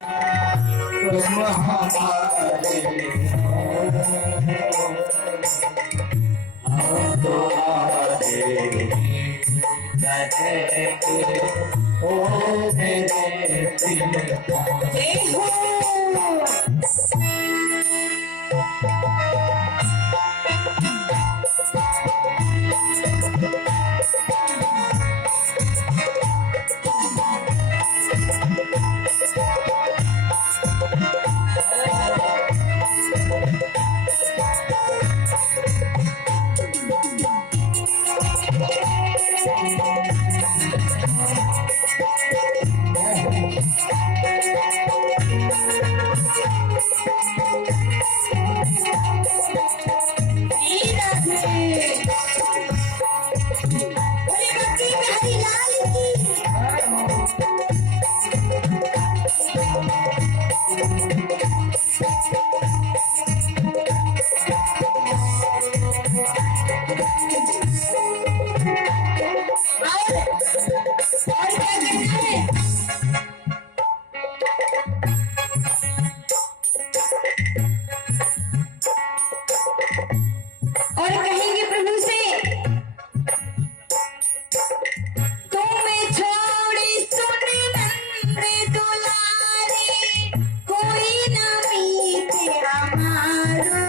तुम हमारे हम तुम्हारे रहेंगे ओ मेरे प्रिय। और कहेंगे प्रभु से, तुम्हें छोड़ी सुन नंद दुलारी, कोई न मीते हमारो।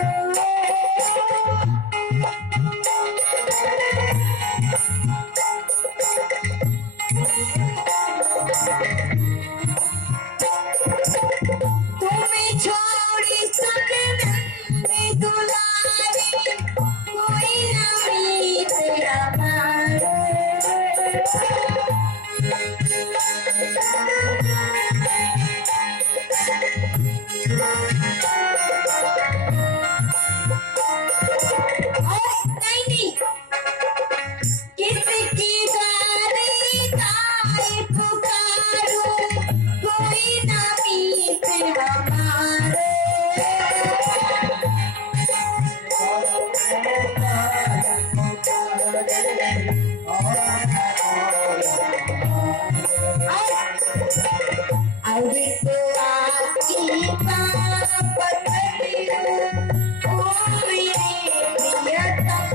तुम्हें छोड़ी सुन नंद दुलारी, कोई न मीते हमारो। नहीं, किसकी गारी गाए पुकारो, कोई न मीते हमारो। अरे तो आपकी बात पकड़ियो, ओ मेरे प्रियतम,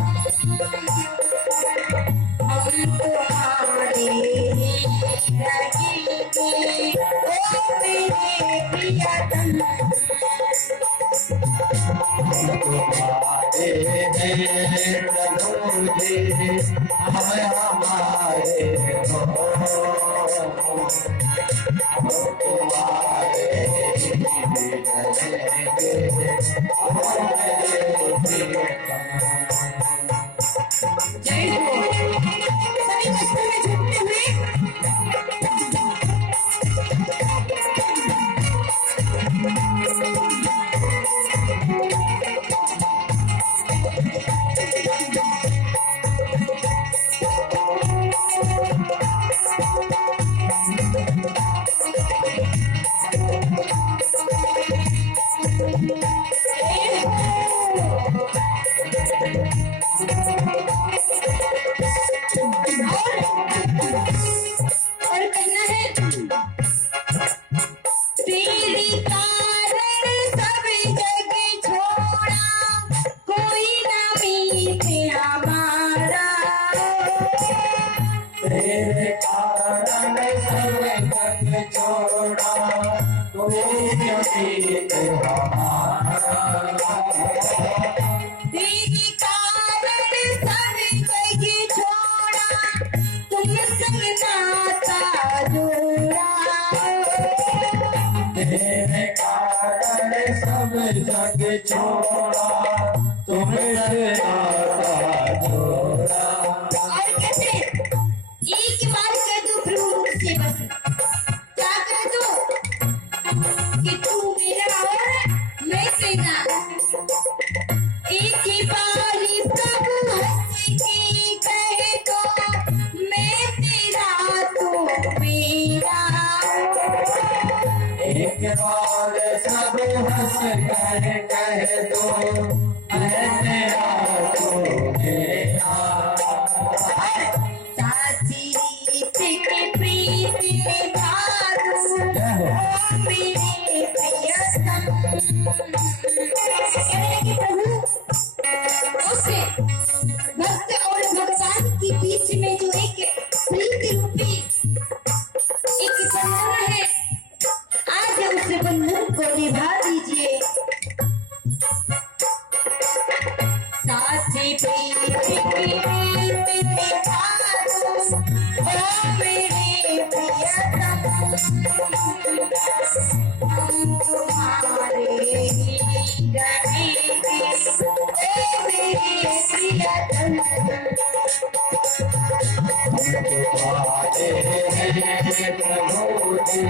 हम तुम्हारे रहेंगे, ओ मेरे प्रियतम। तुम्हारे हैं प्रभु जी, हम हमारे हो, हम तुम्हारे रहेंगे ओ मेरे प्रियतम। जय हो। सभी कष्टों में झुकते हुए और कहना है, तेरे कारण सब जग छोड़ा, कोई न मीते हमारा। तेरे कारण सब जग छोड़ा, कोई न मीते हमारा। तेरे कारण सब जग छोड़ा, तुम संग नाता जोड़ा। तेरे कारण सब जग छोड़ा, तुमसे नाता जोड़ा। और कैसे? एक बार कह दो प्रभु से, बस क्या कह दो कि तू मेरा और मैं तेरा। एक ही बारी प्रभु हंस के कह दो, मैं तेरा तू मेरा। एक बार सब हंस कर कह दो, मैं तेरा तू मेरा। साची रीत के प्रीत निभा दूं, ओ मेरे कि प्रभु उस भक्त और भगवान के बीच में जो एक प्रीति रूपी एक बंधन है, आज उस बंधन को निभा दीजिए। साची प्रीति की निभा दो, ओ मेरे प्रियतम, हम तुम्हारे ही रहेंगे, ओ मेरे प्रियतम। तुम्हारे हैं प्रभु जी,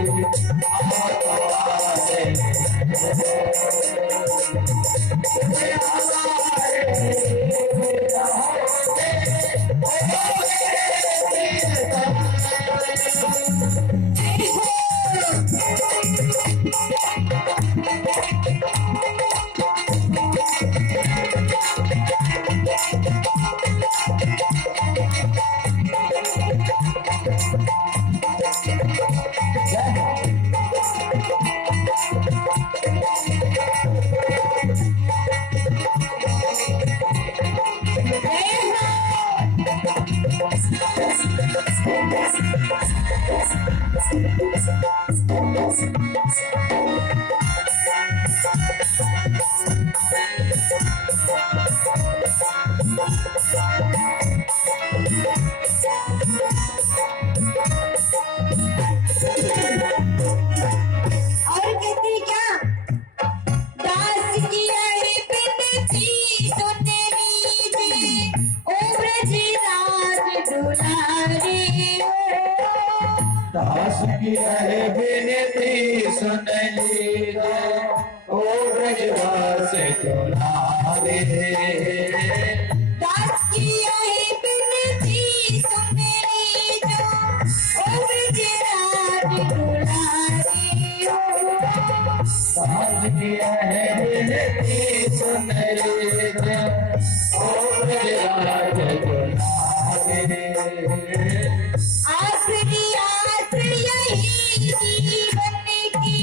दास की है विनती सुन लीजिए, ओ ब्रजवास दुलारे। दास की है विनती सुन लीजिए, ओ ब्रजराज दुलारे। दास की है विनती सुन लीजिए, ओ ब्रजवास दुलारे। आखिरी आस यही जीवन की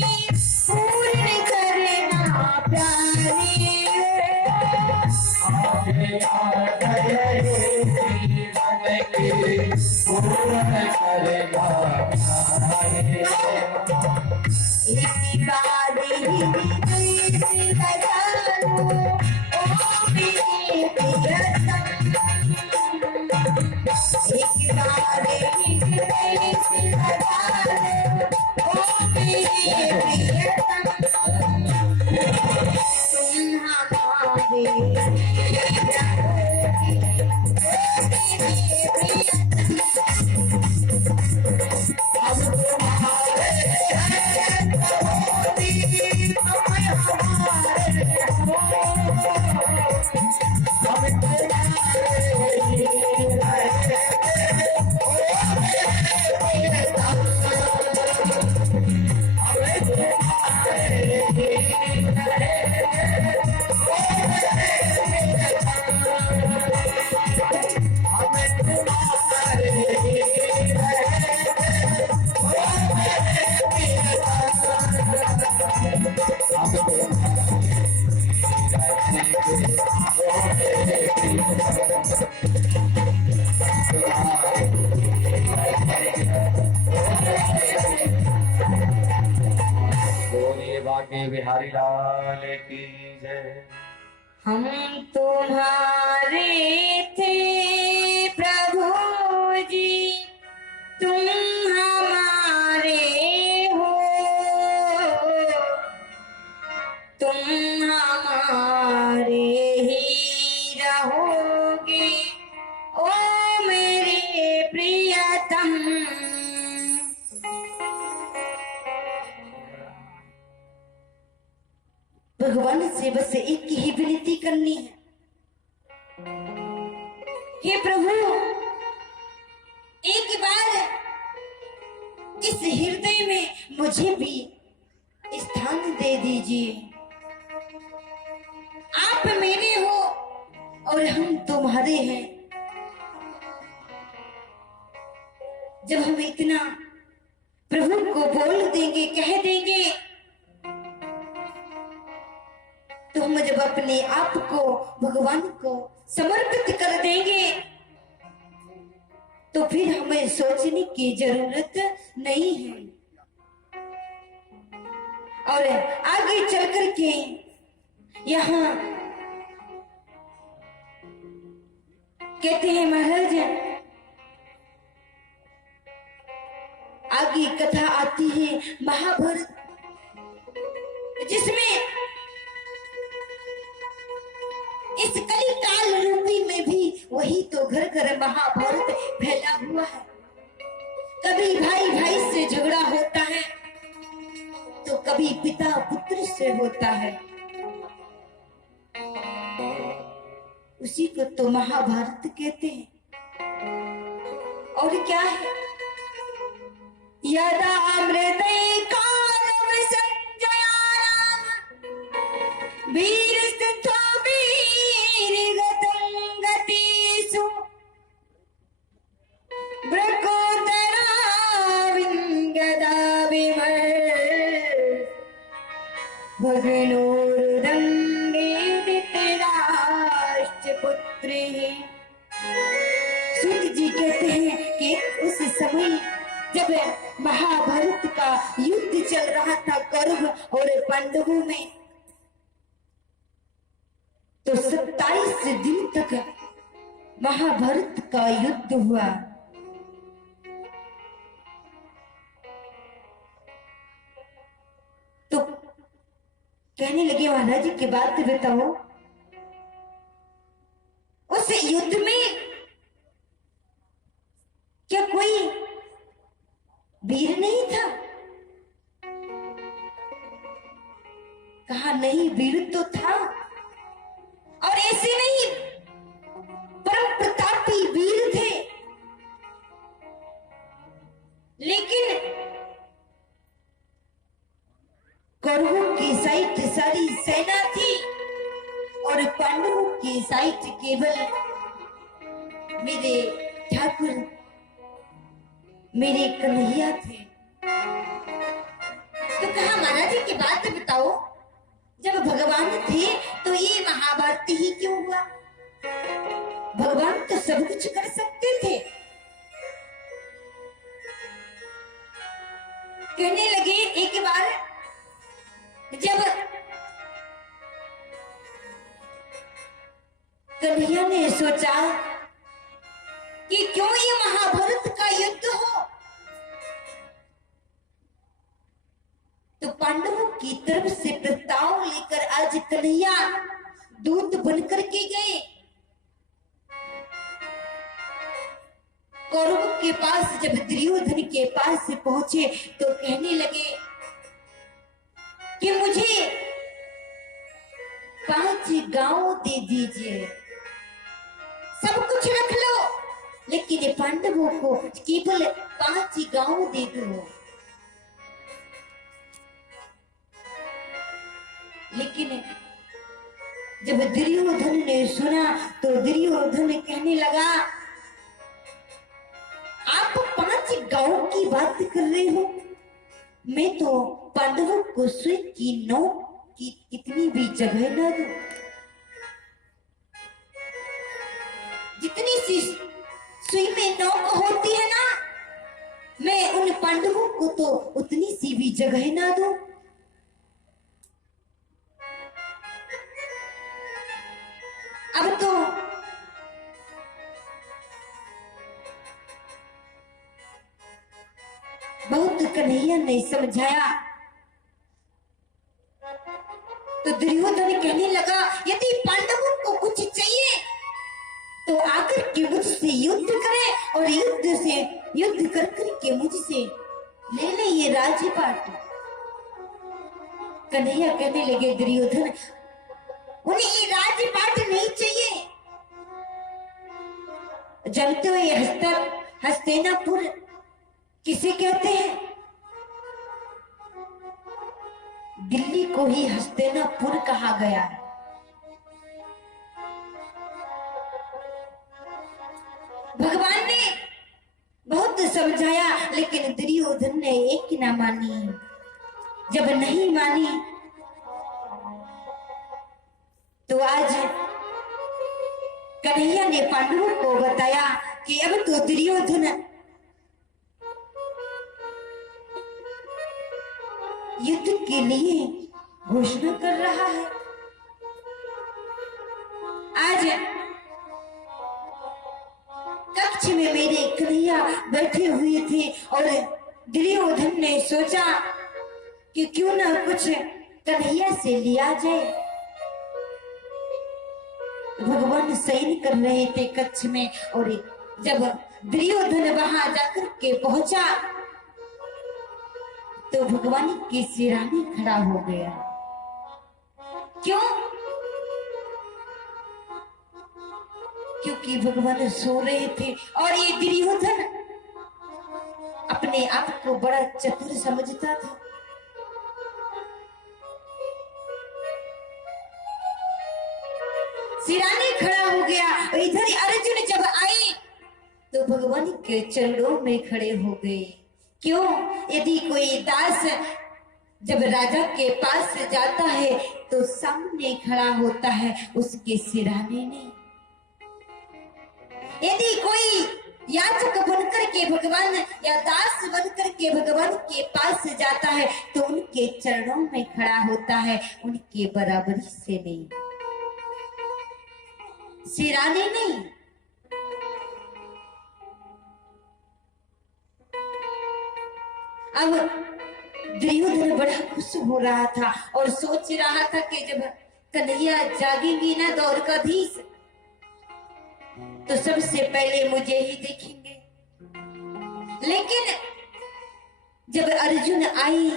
पूर्ण करना प्यारे। आखिरी आस यही जीवन की पूर्ण करना प्यारे। इसी बारी ही लगा लो, ओ मेरे प्रियतम। एक बारी ही लगा लो, ओ मेरे प्रियतम। तुम हमारे रहोगे, ओ मेरे प्रियतम। हम तुम्हारे हैं प्रभु जी, तुम हमारे हो। हम तुम्हारे ही रहेंगे, ओ मेरे प्रियतम। हम तुम्हारे ही रहेंगे, ओ मेरे प्रियतम। हम तुम्हारे ही रहेंगे, ओ मेरे बोलिए बाके बिहारी लाल की जय। हम तुम्हारे थे प्रभु जी, तुम हमारे हो। तुम हमारे ही रहोगे, ओ मेरे प्रियतम। भगवान से बस एक ही विनती करनी है, हे प्रभु एक बार इस हृदय में मुझे भी स्थान दे दीजिए। आप मेरे हो और हम तुम्हारे हैं। जब हम इतना प्रभु को बोल देंगे, कह देंगे, जब अपने आप को भगवान को समर्पित कर देंगे तो फिर हमें सोचने की जरूरत नहीं है। और आगे चल कर के यहाँ कहते हैं महाराज, आगे कथा आती है महाभारत, जिसमें इस कली काल रूपी में भी वही तो घर घर महाभारत फैला हुआ है। कभी भाई भाई से झगड़ा होता है तो कभी पिता पुत्र से होता है, उसी को तो महाभारत कहते हैं। और क्या है, यदा अमृतै कालम संजयानाम वीरस्तथा वीरगतं गतिषु ब्रकोदरा विंगदा विमर भगनोर्दंगे धृतराष्ट्र पुत्रे। सूत जी कहते हैं कि उस समय जब महाभारत का युद्ध चल रहा था कौरव और पांडवों में, तो 27 दिन तक महाभारत का युद्ध हुआ। तो कहने लगे महाराज की बात बताओ, उस युद्ध में क्या कोई वीर नहीं था? कहा नहीं, वीर तो था, और ऐसे नहीं परम प्रतापी वीर थे, लेकिन कौरवों की साइड सारी सेना थी और पांडवों की साइड केवल मेरे ठाकुर मेरे कन्हैया थे। तो कहा महाराज की बात बताओ, जब भगवान थे तो ये महाभारत ही क्यों हुआ? भगवान तो सब कुछ कर सकते थे। कहने लगे एक बार जब कन्हैया ने सोचा कि क्यों ये महाभारत का युद्ध हो, तो पांडवों की तरफ से प्रस्ताव लेकर आज कन्हैया दूत बनकर के गए। कौरव के पास जब दुर्योधन के पास से पहुंचे तो कहने लगे कि मुझे 5 गांव दे दीजिए, सब कुछ रख लो, लेकिन पांडवों को केवल 5 गांव दे दो। लेकिन जब दुर्योधन ने सुना तो दुर्योधन कहने लगा, आप 5 गांव की बात कर रहे हो, मैं तो पांडवों को सुई की नोक की कितनी भी जगह न दूं, जितनी सी सुई में नोक होती है ना, मैं उन पांडवों को तो उतनी सी भी जगह ना दूं। अब तो बहुत कन्हैया ने समझाया तो दुर्योधन कहने लगा, यदि पांडवों को कुछ चाहिए तो आकर के मुझसे युद्ध करे और युद्ध कर के मुझसे ले ले ये राज्यपाट। कन्हैया कहने लगे दुर्योधन, उन्हें ये राज्यपाट नहीं चाहिए। जानते हो ये हस्तिनापुर किसे कहते हैं? दिल्ली को ही हस्तिनापुर कहा गया है। भगवान ने बहुत समझाया लेकिन दुर्योधन ने एक ना मानी। जब नहीं मानी तो आज कन्हैया ने पांडवों को बताया कि अब तो दुर्योधन युद्ध के लिए घोषणा कर रहा है। आज कक्ष में मेरे कन्हैया बैठे हुए थे और दुर्योधन ने सोचा कि क्यों ना कुछ कन्हैया से लिया जाए। भगवान शयन कर रहे थे कक्ष में और जब दुर्योधन वहां जाकर के पहुंचा तो भगवान के सिरहाने खड़ा हो गया। क्यों? क्योंकि भगवान सो रहे थे और ये दुर्योधन अपने आप को बड़ा चतुर समझता था। सिरहाने खड़ा हो गया और इधर अर्जुन जब आए तो भगवान के चरणों में खड़े हो गए। क्यों? यदि कोई दास जब राजा के पास जाता है तो सामने खड़ा होता है, उसके सिरहाने नहीं। यदि कोई याचक बनकर के भगवान या दास बनकर के भगवान के पास जाता है तो उनके चरणों में खड़ा होता है, उनके बराबरी से नहीं, सिरहाने नहीं। अब दुर्योधन बड़ा खुश हो रहा था और सोच रहा था कि जब कन्हैया जागेंगी ना द्वारकाधीश तो सबसे पहले मुझे ही देखेंगे। लेकिन जब अर्जुन आई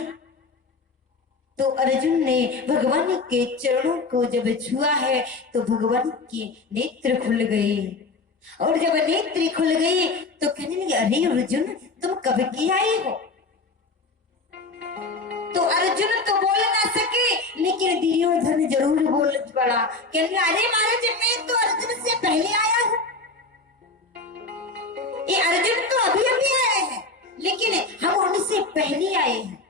तो अर्जुन ने भगवान के चरणों को जब छुआ है तो भगवान के नेत्र खुल गए और जब नेत्र खुल गए तो कहने लगे, अरे अर्जुन तुम कब की आए हो? तो अर्जुन तो बोल ना सके लेकिन दुर्योधन जरूर बोल पड़ा। कहने, अरे महाराज मैं तो अर्जुन से पहले आया हूँ। ये अर्जुन तो अभी अभी आए हैं लेकिन हम उनसे पहले आए हैं।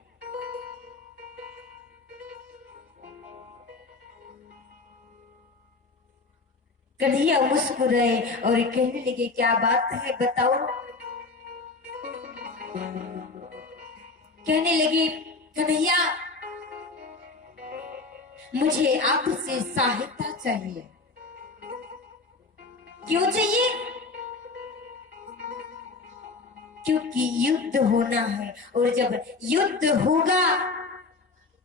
कन्हैया मुस्कुराए और कहने लगे, क्या बात है बताओ। कहने लगे, कन्हैया मुझे आपसे सहायता चाहिए। क्यों चाहिए? क्योंकि युद्ध होना है और जब युद्ध होगा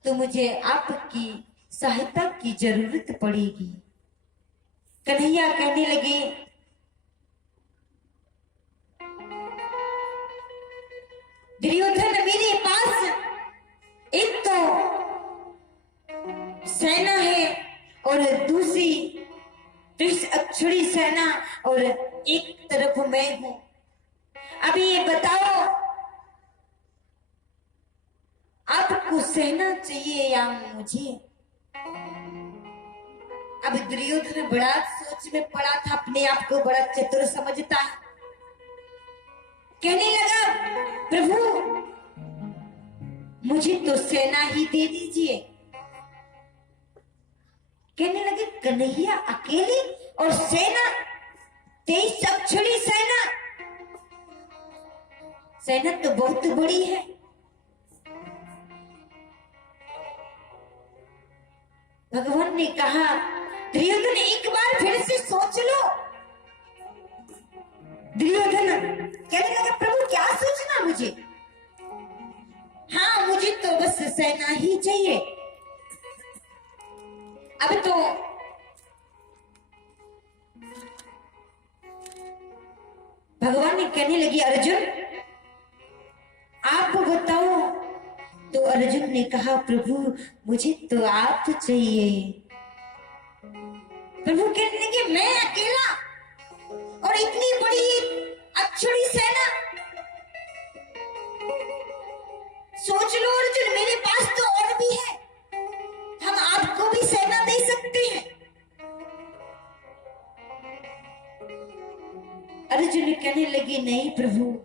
तो मुझे आपकी सहायता की जरूरत पड़ेगी। कन्हैया कहने लगे, दुर्योधन मेरे पास एक तो सेना है और दूसरी 30 अक्षौहिणी सेना और एक तरफ मैं हूं। अभी ये बताओ आपको सेना चाहिए या मुझे? अब दुर्योधन बड़ा सोच में पड़ा था, अपने आप को बड़ा चतुर समझता है। कहने लगा, प्रभु मुझे तो सेना ही दे दीजिए। कहने लगे, कन्हैया अकेले और सेना 23 अक्षौहिणी सेना? सेना तो बहुत बड़ी है। भगवान ने कहा, दुर्योधन एक बार फिर से सोच लो। दुर्योधन कहने लगा, प्रभु क्या सोचना मुझे? हाँ मुझे तो बस सेना ही चाहिए। अब तो भगवान ने कहने लगी, अर्जुन आप बताओ। तो अर्जुन ने कहा, प्रभु मुझे तो आप चाहिए। प्रभु कहने लगे, मैं अकेला और इतनी बड़ी अक्षौहिणी सेना? सोच लो अर्जुन, मेरे पास तो और भी है, हम आपको भी सेना दे सकते हैं। अर्जुन कहने लगे, नहीं प्रभु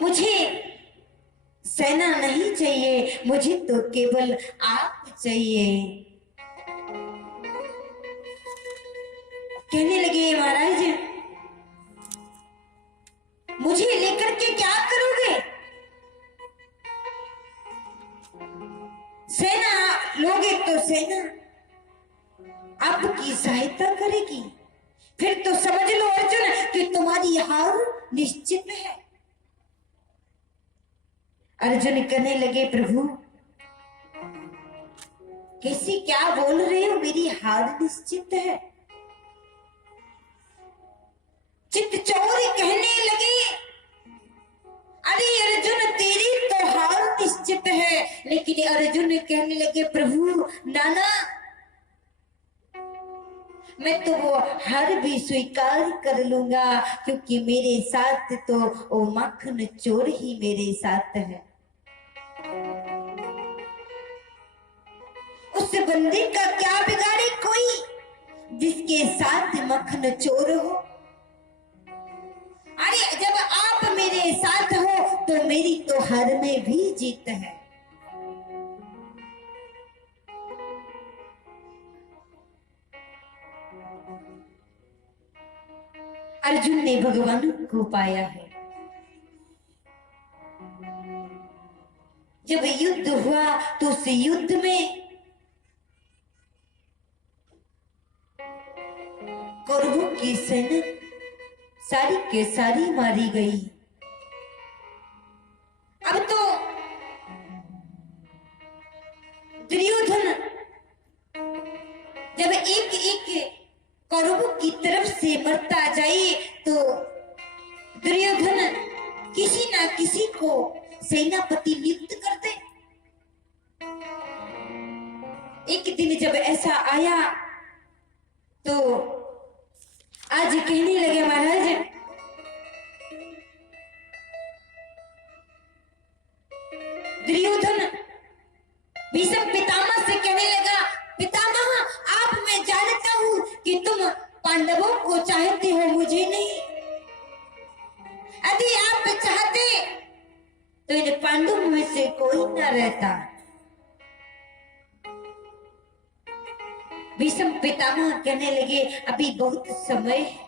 मुझे सेना नहीं चाहिए, मुझे तो केवल आप चाहिए। कहने लगे महाराज मुझे लेकर के क्या करोगे? सेना लोगे तो सेना आपकी सहायता करेगी, फिर तो समझ लो अर्जुन कि तुम्हारी हार निश्चित है। अर्जुन कहने लगे प्रभु कैसी क्या बोल रहे हो, मेरी हार निश्चित है। चित्तचोर कहने लगे अरे अर्जुन तेरी तो हार निश्चित है, लेकिन अर्जुन कहने लगे प्रभु नाना मैं तो वो हार भी स्वीकार कर लूंगा, क्योंकि मेरे साथ तो वो माखन चोर ही मेरे साथ है। उस बंदे का क्या बिगाड़े कोई जिसके साथ मक्खन चोर हो। अरे जब आप मेरे साथ हो तो मेरी तो हार में भी जीत है। अर्जुन ने भगवान को पाया है। जब युद्ध हुआ तो उस युद्ध में कौरवों की सेना सारी के सारी मारी गई। अब तो दुर्योधन जब एक एक कौरवों की तरफ से मरता जाए तो दुर्योधन किसी ना किसी को सेनापति नियुक्त कर दे। एक दिन जब ऐसा आया तो आज कहने लगे महाराज दुर्योधन भीष्म पितामह से कहने लगा पितामह आप मैं जानता हूं कि तुम पांडवों को चाहते हो, मुझे नहीं। यदि आप चाहते तो इन पांडवों में से कोई न रहता। भीष्म पितामह कहने लगे अभी बहुत समय है।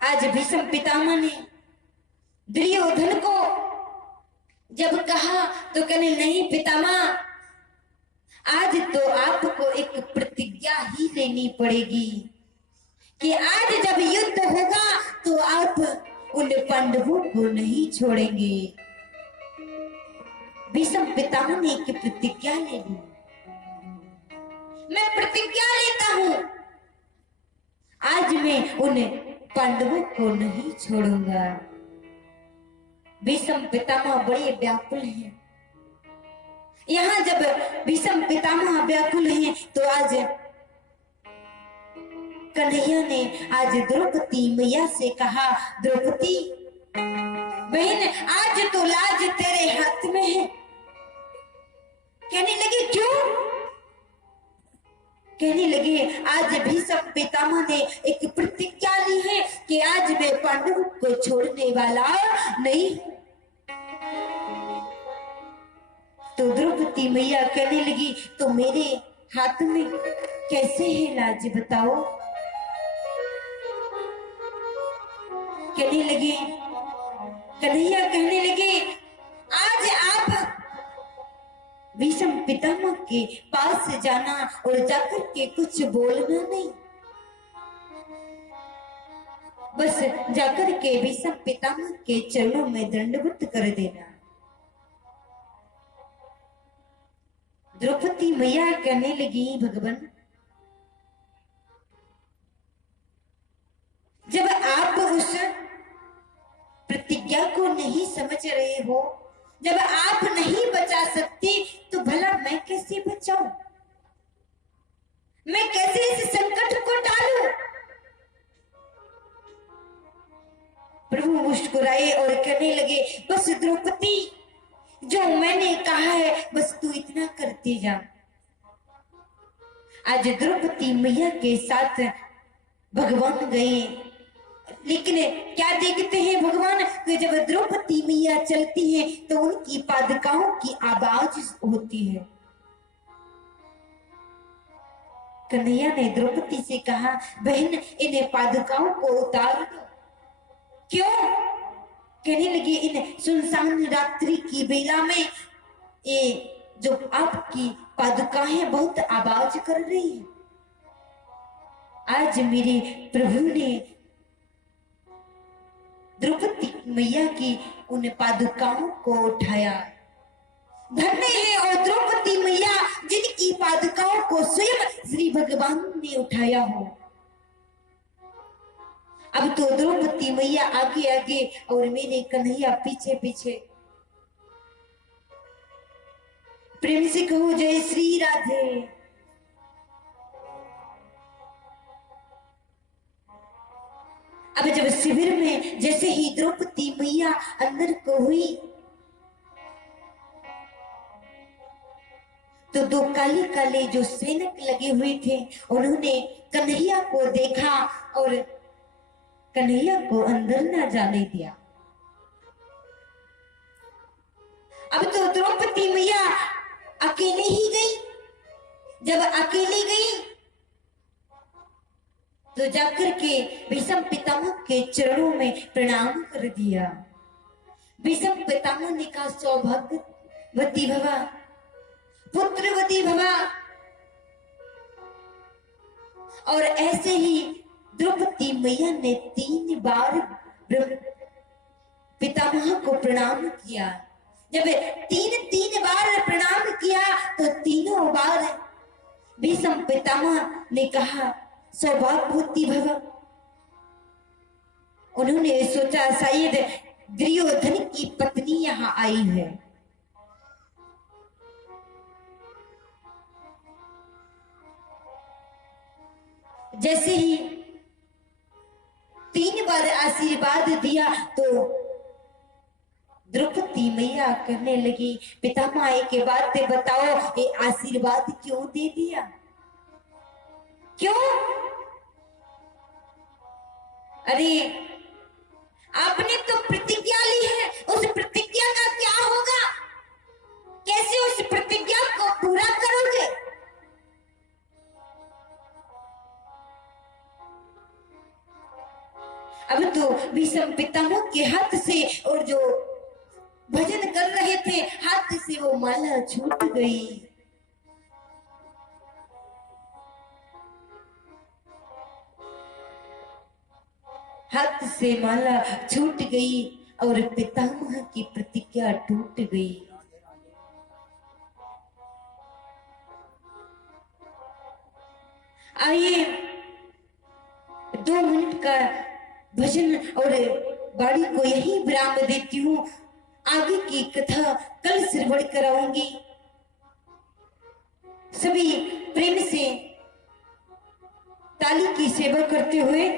आज भीष्म पितामह ने दुर्योधन को जब कहा तो कहने नहीं पितामह आज तो आपको एक प्रतिज्ञा ही लेनी पड़ेगी कि आज जब युद्ध होगा तो आप उन पांडवों को नहीं छोड़ेंगे। भीष्म पितामह ने एक प्रतिज्ञा ले ली। मैं प्रतिज्ञा लेता हूं आज मैं उन पांडवों को नहीं छोड़ूंगा। भीष्म पितामह बड़े व्याकुल हैं। यहाँ जब भीष्म पितामह व्याकुल हैं तो आज कन्हैया ने आज द्रौपदी मैया से कहा द्रौपदी बहन आज तो लाज तेरे हाथ में है। कहने लगे क्यों? कहने लगे आज भीष्म पितामह ने एक प्रतिज्ञा ली है कि आज मैं पांडवों को छोड़ने वाला नहीं। तो द्रौपदी मैया कहने लगी तो मेरे हाथ में कैसे है लाज बताओ। कहने लगे कन्हैया कहने लगे आज आप भीष्म पितामह के पास जाना और जाकर के कुछ बोलना नहीं, बस जाकर के भीष्म पितामह के चरणों में दंडवत कर देना। द्रौपदी मैया कहने लगी भगवान जब आप उस प्रतिज्ञा को नहीं समझ रहे हो, जब आप नहीं बचा सकते तो भला मैं कैसे बचाऊं, मैं कैसे इस संकट को टालूं। प्रभु मुस्कुराए और कहने लगे बस द्रौपदी जो मैंने कहा है बस तू इतना करती जा। आज द्रौपदी मैया के साथ भगवान गए लेकिन क्या देखते हैं भगवान कि जब द्रौपदी मैया चलती है तो उनकी पादुकाओं की आवाज होती है। कन्हैया ने द्रौपदी से कहा, बहन इन्हें पादुकाओं को उतार दो। क्यों? कहने लगी, इन सुनसान रात्रि की बेला में ये जो आपकी पादुकाएं बहुत आवाज कर रही है। आज मेरे प्रभु ने द्रौपदी मैया की उन पादुकाओं को उठाया। धन्य है और द्रौपदी मैया जिनकी पादुकाओं को स्वयं श्री भगवान ने उठाया हो। अब तो द्रौपदी मैया आगे आगे और मेरे कन्हैया पीछे पीछे। प्रेम से कहो जय श्री राधे। अब जब शिविर में जैसे ही द्रौपदी मैया अंदर को हुई तो दो काले काले जो सैनिक लगे हुए थे उन्होंने कन्हैया को देखा और कन्हैया को अंदर ना जाने दिया। अब तो द्रौपदी मैया अकेले ही गई। जब अकेले गई तो जाकर के भीष्म पितामह के चरणों में प्रणाम कर दिया। भीष्म पितामह ने कहा, सौभाग्यवती भवा, पुत्रवती भवा। और ऐसे ही द्रौपदी मैया ने 3 बार पितामह को प्रणाम किया। जब 3 बार प्रणाम किया तो तीनों बार भीष्म पितामह ने कहा, सौभाग्यवती भव। उन्होंने सोचा शायद दुर्योधन की पत्नी यहाँ आई है। जैसे ही 3 बार आशीर्वाद दिया तो द्रौपदी मैया कहने लगी, पितामह एक बात बताओ, ये आशीर्वाद क्यों दे दिया? क्यों? अरे आपने तो प्रतिज्ञा ली है, उस प्रतिज्ञा का क्या होगा? कैसे उस प्रतिज्ञा को पूरा करोगे? अब तो भीष्म पितामह के हाथ से और जो भजन कर रहे थे हाथ से वो माला छूट गई। हाथ से माला छूट गई और पितामह की प्रतिज्ञा टूट गई। आइए 2 मिनट का भजन और बाड़ी को यही विराम देती हूँ। आगे की कथा कल श्रवण कराऊंगी। सभी प्रेम से ताली की सेवा करते हुए